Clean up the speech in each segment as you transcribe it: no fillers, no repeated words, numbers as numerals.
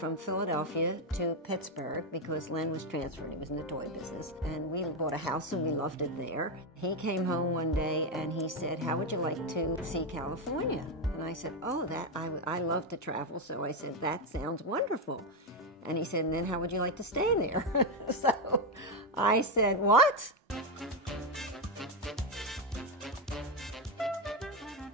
from Philadelphia to Pittsburgh because Len was transferred. He was in the toy business. And we bought a house and we loved it there. He came home one day and he said, "How would you like to see California?" And I said, "Oh, I love to travel." So I said, "That sounds wonderful." And he said, "And then how would you like to stay there?" So I said, "What?"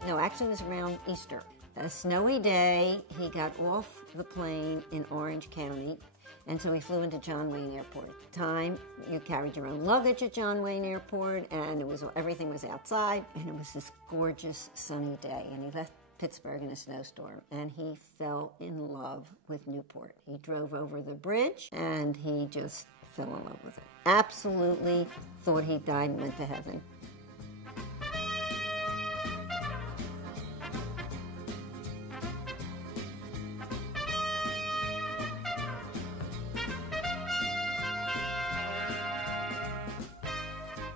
No, actually it was around Easter. A snowy day, he got off the plane in Orange County, and so he flew into John Wayne Airport. At the time, you carried your own luggage at John Wayne Airport, and everything was outside, and it was this gorgeous sunny day, and he left Pittsburgh in a snowstorm, and he fell in love with Newport. He drove over the bridge, and he just fell in love with it. Absolutely thought he died and went to heaven.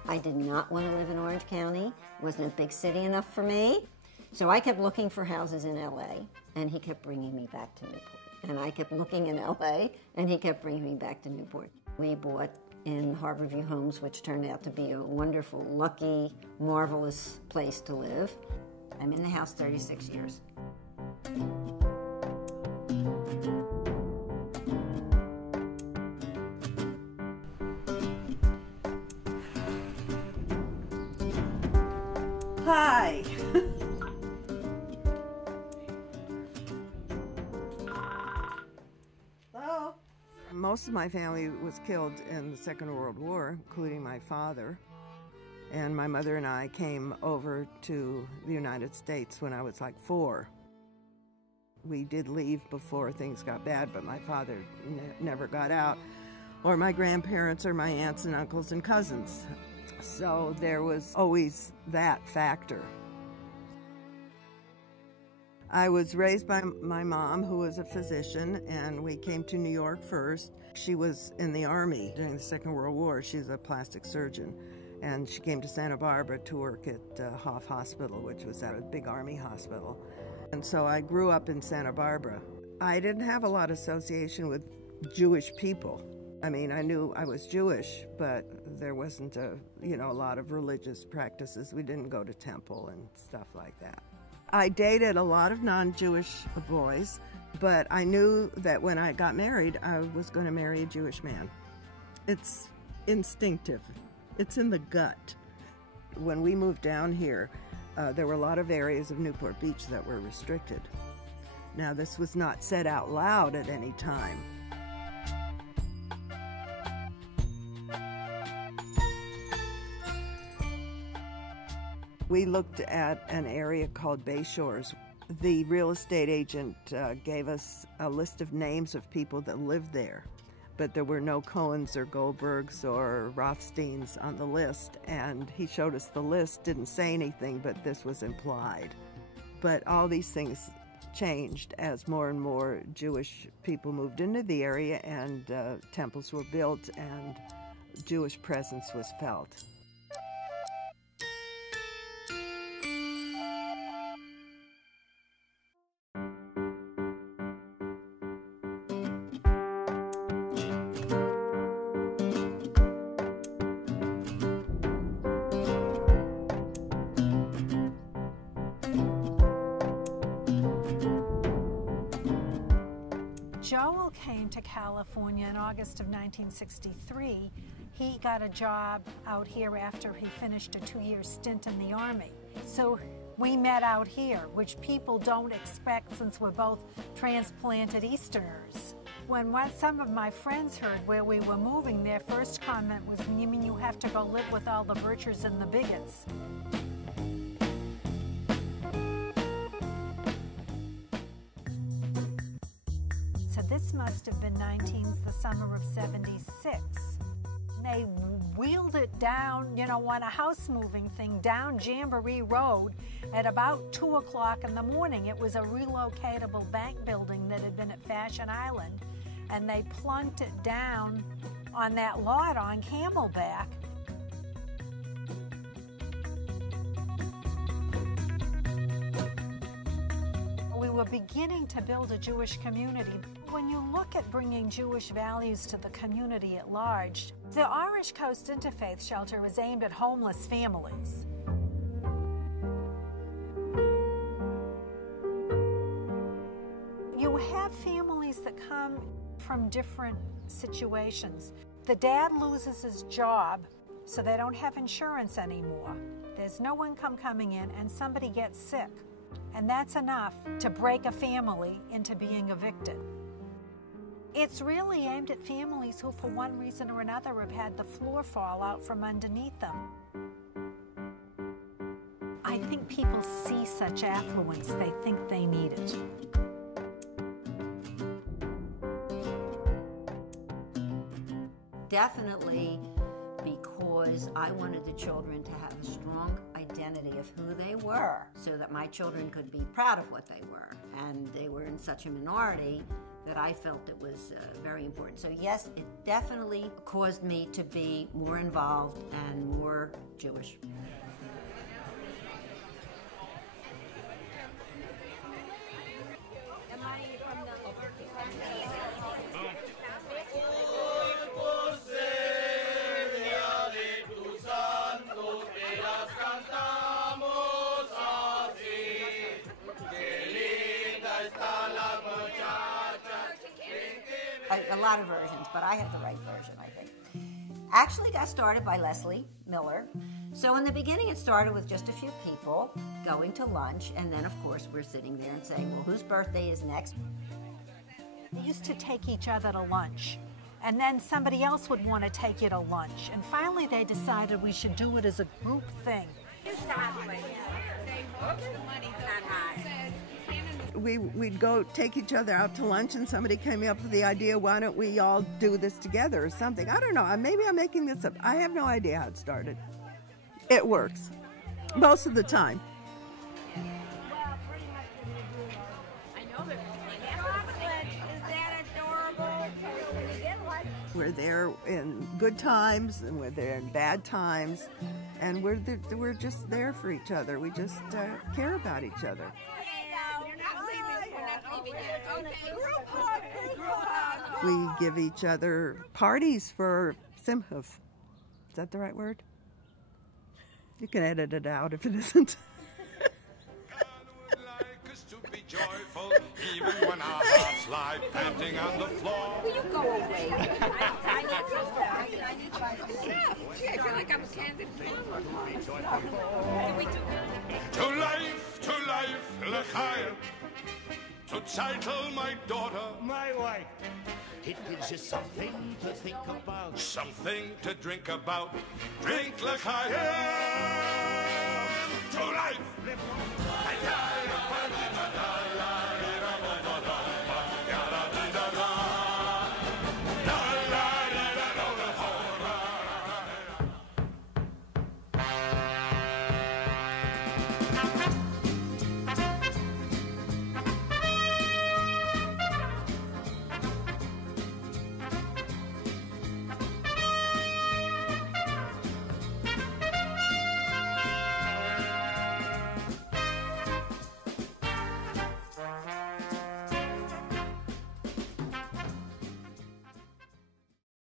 I did not want to live in Orange County. It wasn't a big city enough for me. So I kept looking for houses in LA, and he kept bringing me back to Newport. And I kept looking in LA, and he kept bringing me back to Newport. We bought in Harborview Homes, which turned out to be a wonderful, lucky, marvelous place to live. I'm in the house 36 years. Hi. Hello. Most of my family was killed in the Second World War, including my father. And my mother and I came over to the United States when I was like 4. We did leave before things got bad, but my father never got out, or my grandparents, or my aunts and uncles and cousins. So there was always that factor. I was raised by my mom, who was a physician, and we came to New York first. She was in the Army during the Second World War. She was a plastic surgeon, and she came to Santa Barbara to work at Hoff Hospital, which was at a big Army hospital. And so I grew up in Santa Barbara. I didn't have a lot of association with Jewish people. I mean, I knew I was Jewish, but there wasn't a lot of religious practices. We didn't go to temple and stuff like that. I dated a lot of non-Jewish boys, but I knew that when I got married, I was going to marry a Jewish man. It's instinctive. It's in the gut. When we moved down here, there were a lot of areas of Newport Beach that were restricted. Now, this was not said out loud at any time. We looked at an area called Bay Shores. The real estate agent gave us a list of names of people that lived there, but there were no Cohens or Goldbergs or Rothsteins on the list, and he showed us the list, didn't say anything, but this was implied. But all these things changed as more and more Jewish people moved into the area, and temples were built and Jewish presence was felt. Joel came to California in August of 1963. He got a job out here after he finished a 2-year stint in the Army. So we met out here, which people don't expect since we're both transplanted Easterners. When some of my friends heard where we were moving, their first comment was, "You mean you have to go live with all the Birchers and the bigots?" So this must have been the summer of '76. They wheeled it down, on a house moving thing down Jamboree Road at about 2 o'clock in the morning. It was a relocatable bank building that had been at Fashion Island, and they plunked it down on that lot on Camelback. We were beginning to build a Jewish community. When you look at bringing Jewish values to the community at large, the Orange Coast Interfaith Shelter is aimed at homeless families. You have families that come from different situations. The dad loses his job, so they don't have insurance anymore. There's no income coming in, and somebody gets sick. And that's enough to break a family into being evicted. It's really aimed at families who, for one reason or another, have had the floor fall out from underneath them. I think people see such affluence, they think they need it. Definitely because I wanted the children to have a strong identity of who they were so that my children could be proud of what they were. And they were in such a minority that I felt it was very important. So yes, it definitely caused me to be more involved and more Jewish. A lot of versions, but I have the right version, I think. Actually got started by Leslie Miller. So in the beginning it started with just a few people going to lunch, and then of course we're sitting there and saying, well, whose birthday is next? They used to take each other to lunch, and then somebody else would want to take you to lunch. And finally they decided we should do it as a group thing. We'd go take each other out to lunch, and somebody came up with the idea, why don't we all do this together or something. I don't know, maybe I'm making this up. I have no idea how it started. It works most of the time. We're there in good times, and we're there in bad times, and we're just there for each other. We just care about each other. We give each other parties for Simchas. Is that the right word? You can edit it out if it isn't. God would like us to be joyful, even when our hearts lie panting on the floor. Will you go away? I feel like I'm a candid. To life, l'chaim. To title my daughter, my wife. It gives you something to think about. Something to drink about. Drink l'chaim.